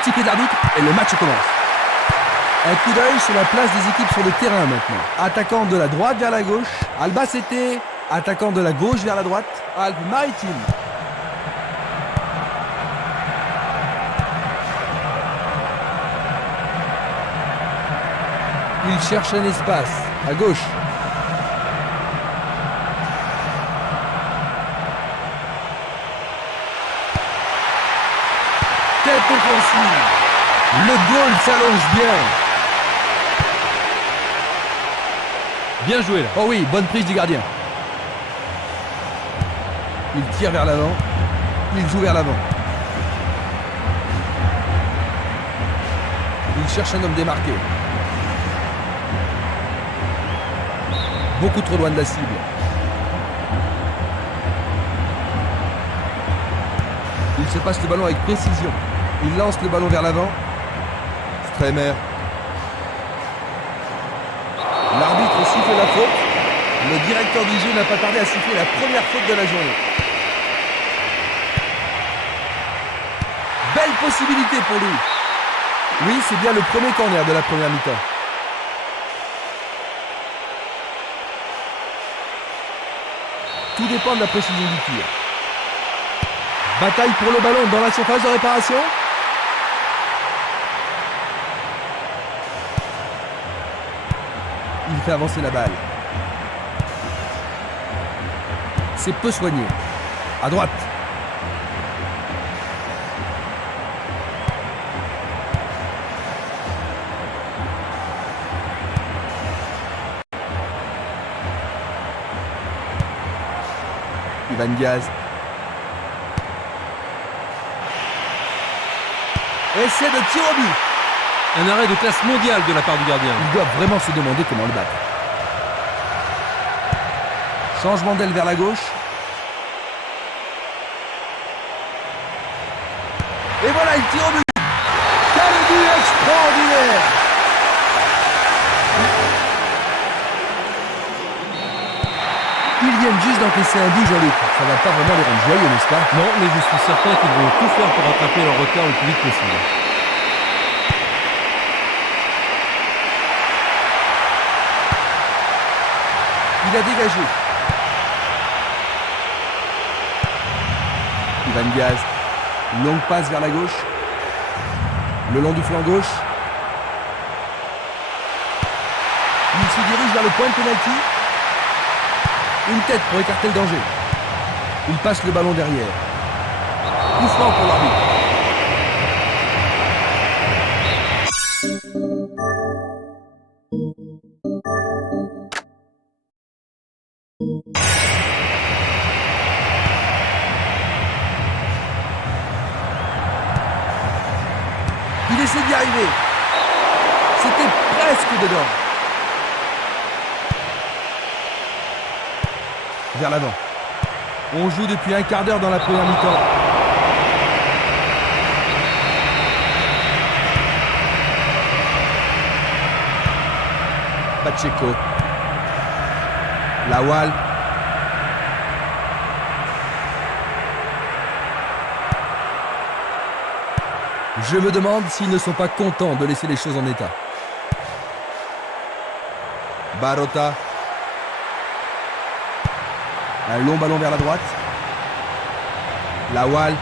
de sifflet de l'arbitre et le match commence. Un coup d'œil sur la place des équipes sur le terrain maintenant. Attaquant de la droite vers la gauche, Albacete. Attaquant de la gauche vers la droite, Alpes-Maritimes. Il cherche un espace, à gauche. Tête offensive. Le goal s'allonge bien. Bien joué là. Oh oui, bonne prise du gardien. Il tire vers l'avant. Il joue vers l'avant. Il cherche un homme démarqué. Beaucoup trop loin de la cible. Il se passe le ballon avec précision. Il lance le ballon vers l'avant. Stremer. L'arbitre siffle la faute. Le directeur du jeu n'a pas tardé à siffler la première faute de la journée. Belle possibilité pour lui. Oui, c'est bien le premier corner de la première mi-temps. Tout dépend de la précision du tir. Bataille pour le ballon dans la surface de réparation. Il fait avancer la balle. C'est peu soigné. À droite. Ivan Diaz. Essai de tir au but. Un arrêt de classe mondiale de la part du gardien. Il doit vraiment se demander comment le battre. Changement d'aile vers la gauche. Et voilà, il tire au but. Quel but extraordinaire! Ils viennent juste d'encaisser un but, Jean-Luc. Ça va pas vraiment les rendre joyeux, n'est-ce pas? Non, mais je suis certain qu'ils vont tout faire pour rattraper leur retard le plus vite possible. Il a dégagé. Ivan Diaz. Longue passe vers la gauche. Le long du flanc gauche. Il se dirige vers le point de pénalty. Une tête pour écarter le danger. Il passe le ballon derrière. Coup franc pour l'arbitre. Il essaie d'y arriver. C'était presque dedans. Vers l'avant. On joue depuis un quart d'heure dans la première mi-temps. Pacheco. Lawal. Je me demande s'ils ne sont pas contents de laisser les choses en état. Barota. Un long ballon vers la droite. Lawal.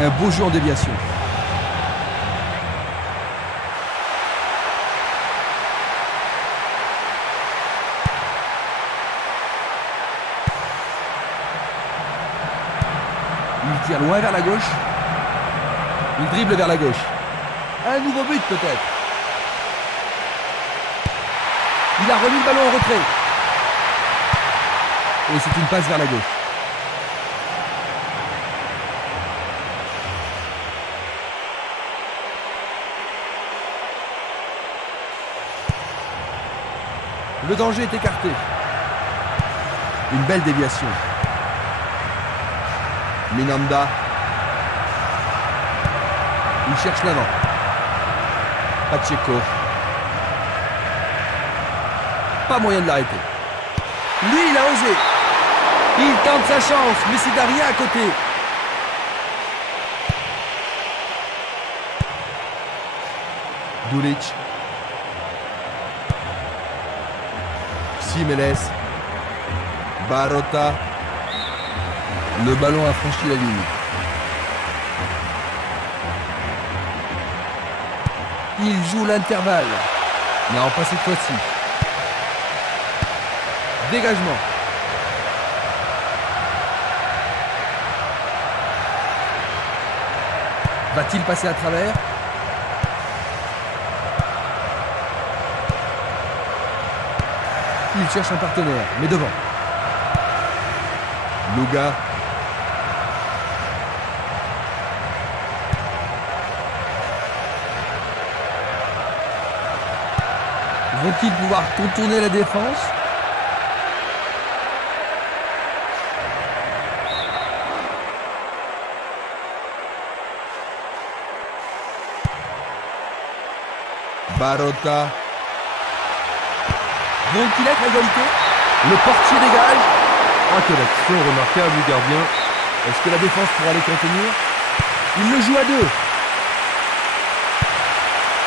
Un beau jeu en déviation. Il tire loin vers la gauche. Il dribble vers la gauche. Un nouveau but peut-être. Il a remis le ballon en retrait. Et c'est une passe vers la gauche. Le danger est écarté. Une belle déviation. Minanda. Il cherche l'avant. Pacheco. Pas moyen de l'arrêter. Lui, il a osé. Il tente sa chance, mais c'est Daria à côté. Dulic. Simeles. Barota. Le ballon a franchi la ligne. Il joue l'intervalle. Non, pas cette fois-ci. Dégagement. Va-t-il passer à travers? Il cherche un partenaire, mais devant. Luga. Vont-ils pouvoir contourner la défense? Barota. Vont-ils être à égalité? Le portier dégage. Ah, quelle action remarquable du gardien. Est-ce que la défense pourra les contenir? Il le joue à deux.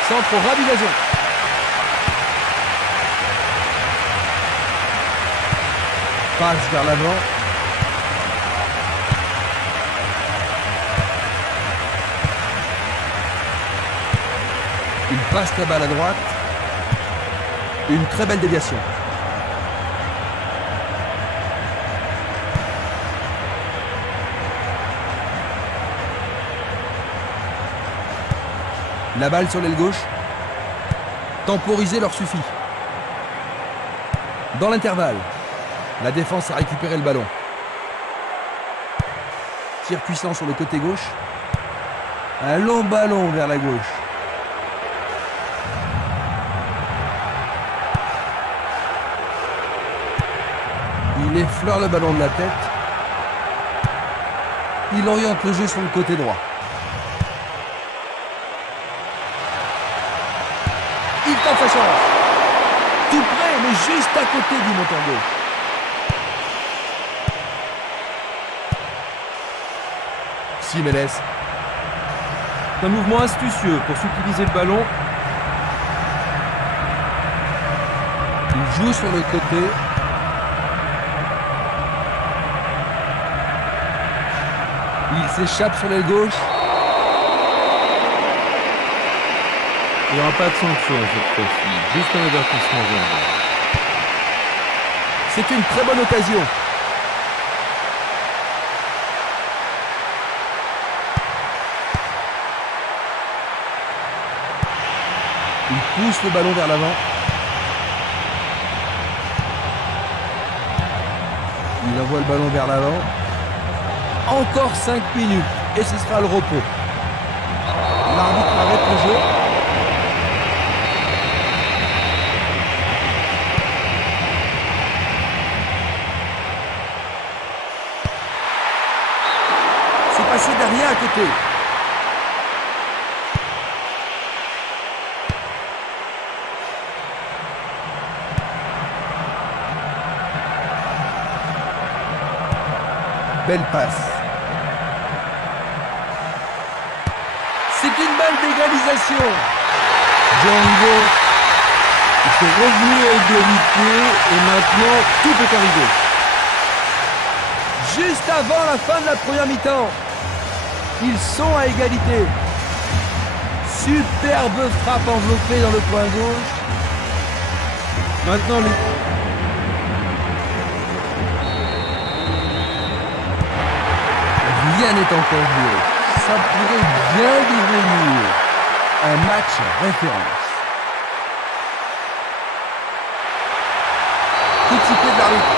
Centre Rabigazon. Passe vers l'avant. Il passe la balle à droite. Une très belle déviation. La balle sur l'aile gauche. Temporiser leur suffit. Dans l'intervalle, la défense a récupéré le ballon. Tir puissant sur le côté gauche. Un long ballon vers la gauche. Il effleure le ballon de la tête. Il oriente le jeu sur le côté droit. Il tente sa chance. Tout près, mais juste à côté du montant gauche. Simeles. C'est un mouvement astucieux pour subtiliser le ballon. Il joue sur le côté. Il s'échappe sur l'aile gauche. Il n'y aura pas de sanction cette fois-ci. Juste un avertissement verbal. C'est une très bonne occasion. Il pousse le ballon vers l'avant. Il envoie le ballon vers l'avant. Encore 5 minutes et ce sera le repos. L'arbitre arrête le jeu. C'est passé derrière à côté. Belle passe. C'est une balle d'égalisation. Django est revenu à égalité et maintenant tout peut arriver. Juste avant la fin de la première mi-temps, ils sont à égalité. Superbe frappe enveloppée dans le coin gauche. Maintenant, rien n'est encore joué. Ça pourrait bien devenir un match référence. Coup de sifflet de l'arbitre.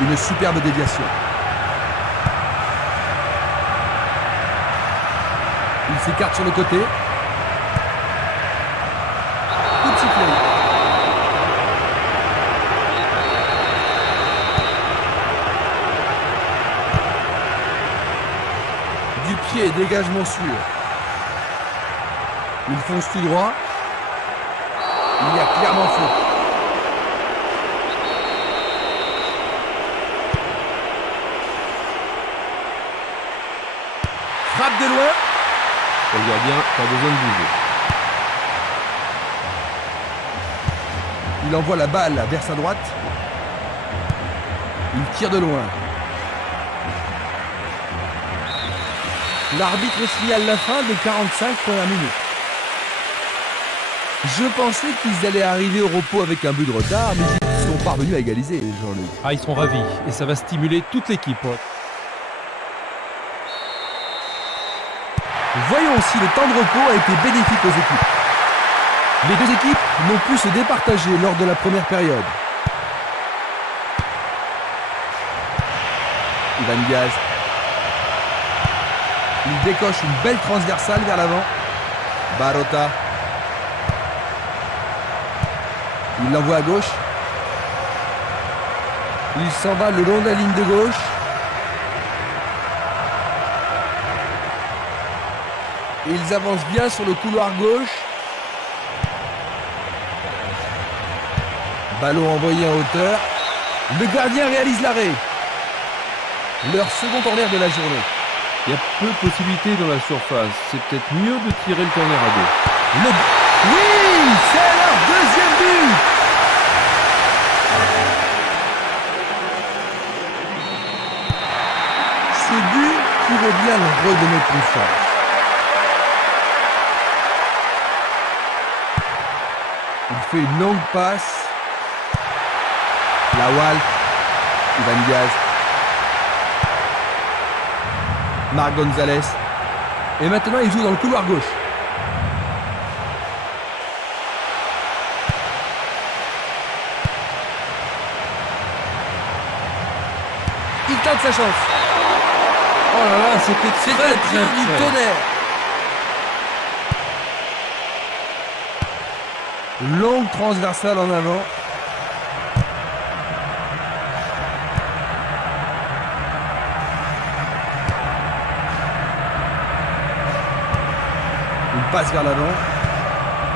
Une superbe déviation. Il s'écarte sur le côté. Coup de sifflet. Du pied, dégagement sûr. Il fonce tout droit. Il y a clairement faute. Frappe de loin. Pour le gardien, pas besoin de bouger. Il envoie la balle vers sa droite. Il tire de loin. L'arbitre signale la fin des 45 premières minutes. Je pensais qu'ils allaient arriver au repos avec un but de retard, mais ils sont parvenus à égaliser, Jean-Luc. Ah, ils sont ravis et ça va stimuler toute l'équipe. Voyons si le temps de repos a été bénéfique aux équipes. Les deux équipes n'ont pu se départager lors de la première période. Ivan Diaz. Il décoche une belle transversale vers l'avant. Barota. Il l'envoie à gauche. Il s'en va le long de la ligne de gauche. Ils avancent bien sur le couloir gauche. Ballon envoyé en hauteur. Le gardien réalise l'arrêt. Leur second corner de la journée. Il y a peu de possibilités dans la surface. C'est peut-être mieux de tirer le corner à deux. Oui, c'est leur deuxième but. Ce but pourrait bien leur redonner confiance. Il fait une longue passe. Lawal. Ivan Diaz. Marc Gonzalez. Et maintenant, il joue dans le couloir gauche. Il tente sa chance. Oh là là, c'était très du tonnerre. Longue transversale en avant. Une passe vers l'avant.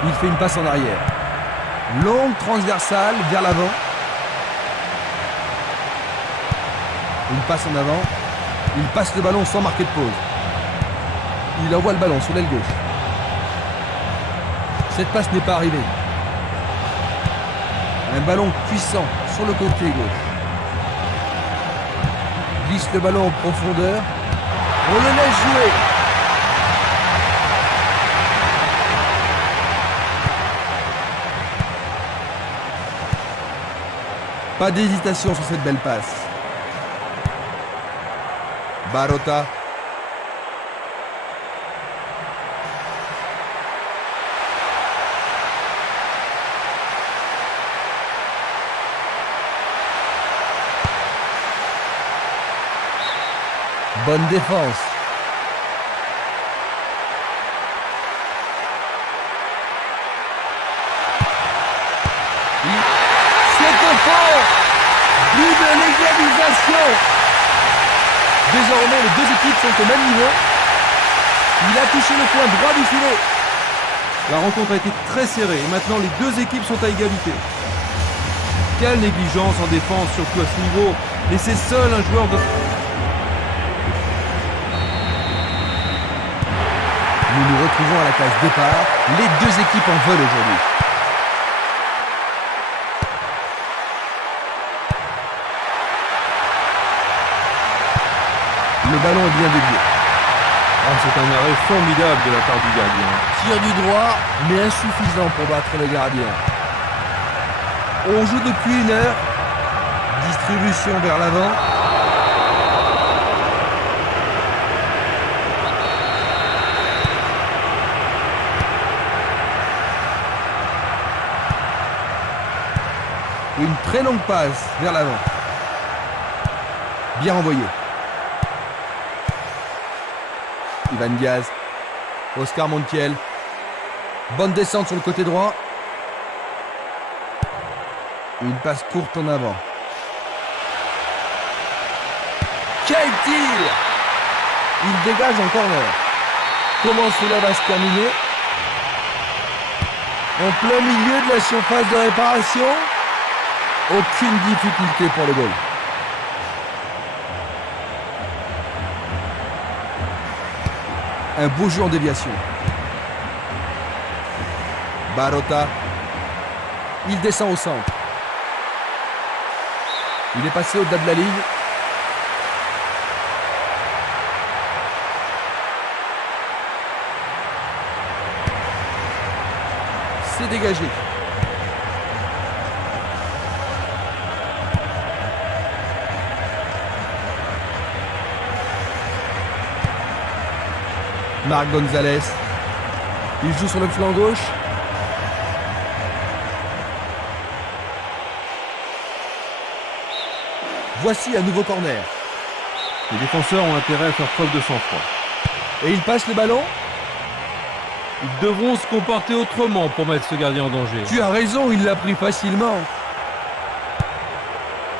Il fait une passe en arrière. Longue transversale vers l'avant. Une passe en avant. Il passe le ballon sans marquer de pause. Il envoie le ballon sur l'aile gauche. Cette passe n'est pas arrivée. Un ballon puissant sur le côté gauche. Glisse le ballon en profondeur. On le laisse jouer. Pas d'hésitation sur cette belle passe. Barota. Bonne défense. C'est au fond. Plus de l'égalisation. Désormais, les deux équipes sont au même niveau. Il a touché le coin droit du filet. La rencontre a été très serrée et maintenant les deux équipes sont à égalité. Quelle négligence en défense, surtout à ce niveau. Laisser seul un joueur de... Nous nous retrouvons à la case départ. Les deux équipes en veulent aujourd'hui. Le ballon est bien dévié. Ah, c'est un arrêt formidable de la part du gardien. Tir du droit, mais insuffisant pour battre le gardien. On joue depuis 1 heure. Distribution vers l'avant. Une très longue passe vers l'avant. Bien envoyé. Ivan Diaz. Oscar Montiel. Bonne descente sur le côté droit. Une passe courte en avant. Quel tir! Il dégage en corner. Comment cela va se terminer? En plein milieu de la surface de réparation. Aucune difficulté pour le goal. Un beau jeu en déviation. Barota. Il descend au centre. Il est passé au-delà de la ligne. C'est dégagé. Marc Gonzalez. Il joue sur le flanc gauche. Voici un nouveau corner. Les défenseurs ont intérêt à faire preuve de sang-froid. Et il passe le ballon. Ils devront se comporter autrement pour mettre ce gardien en danger. Tu as raison, il l'a pris facilement.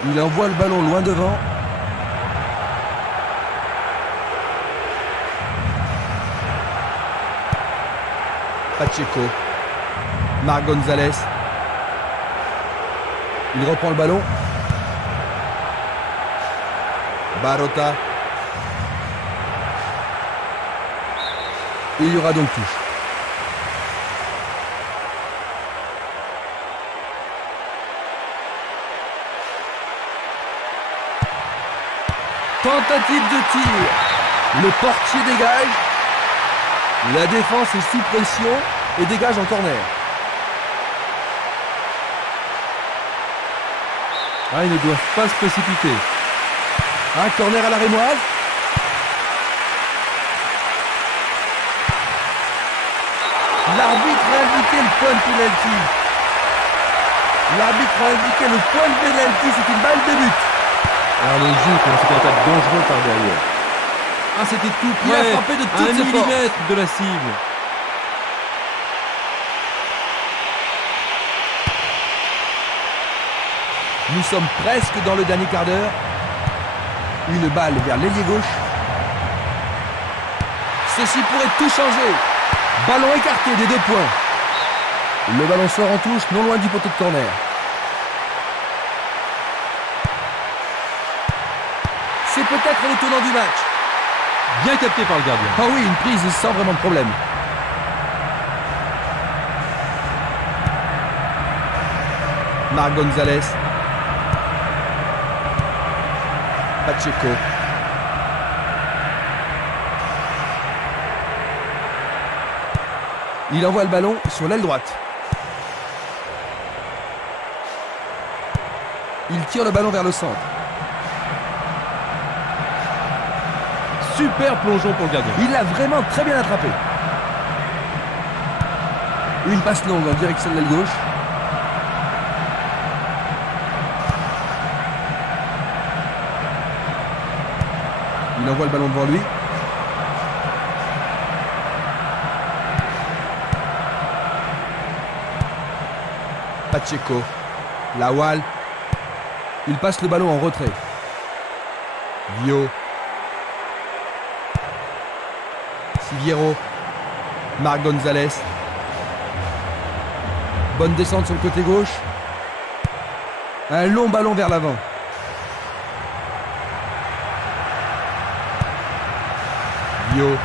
Il envoie le ballon loin devant. Pacheco. Marc Gonzalez. Il reprend le ballon. Barota. Il y aura donc touche. Tentative de tir. Le portier dégage. La défense est sous pression et dégage en corner. Ah, ils ne doivent pas se précipiter. Un corner à la rémoise. L'arbitre a indiqué le point de pénalty. L'arbitre a indiqué le point de pénalty. C'est une balle de but. Alors le jeu commence à être dangereux par derrière. Ah, c'était tout près. Il a frappé de toutes ses forces. 1 millimètre de la cible. Nous sommes presque dans le dernier quart d'heure. Une balle vers l'ailier gauche. Ceci pourrait tout changer. Ballon écarté des 2 points. Le ballon sort en touche, non loin du poteau de corner. C'est peut-être le tournant du match. Bien capté par le gardien. Ah oui, une prise sans vraiment de problème. Marc Gonzalez. Pacheco. Il envoie le ballon sur l'aile droite. Il tire le ballon vers le centre. Super plongeon pour le gardien. Il l'a vraiment très bien attrapé. Une passe longue en direction de l'aile gauche. Il envoie le ballon devant lui. Pacheco. Lawal. Il passe le ballon en retrait. Vio. Siviero. Marc Gonzalez. Bonne descente sur le côté gauche. Un long ballon vers l'avant. Vio.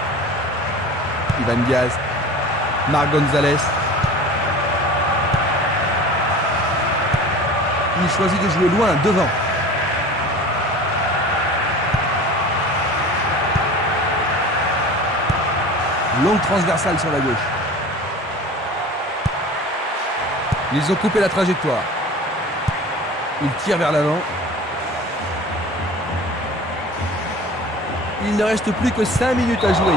Ivan Diaz. Marc Gonzalez. Il choisit de jouer loin, devant. Longue transversale sur la gauche. Ils ont coupé la trajectoire. Ils tirent vers l'avant. Il ne reste plus que 5 minutes à jouer.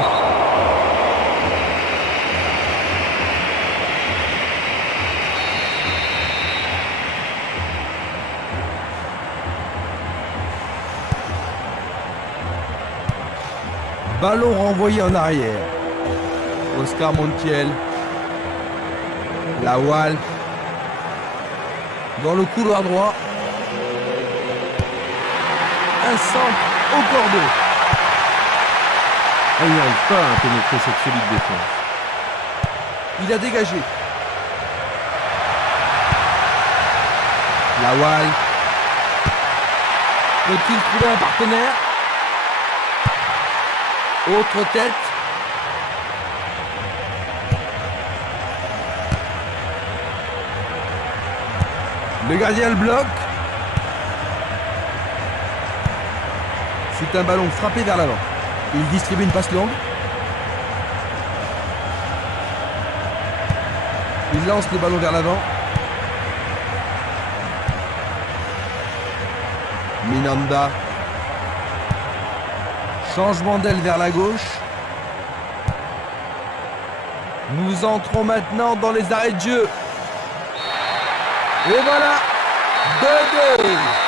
Ballon renvoyé en arrière. Oscar Montiel. Lawal. Dans le couloir droit. Un centre au cordeau. Il n'arrive pas à pénétrer cette solide défense. Il a dégagé. Lawal. Peut-il trouver un partenaire? Autre tête. Le gardien le bloque. C'est un ballon frappé vers l'avant. Il distribue une passe longue. Il lance le ballon vers l'avant. Minanda. Changement d'aile vers la gauche. Nous entrons maintenant dans les arrêts de jeu. Et voilà, 2-2.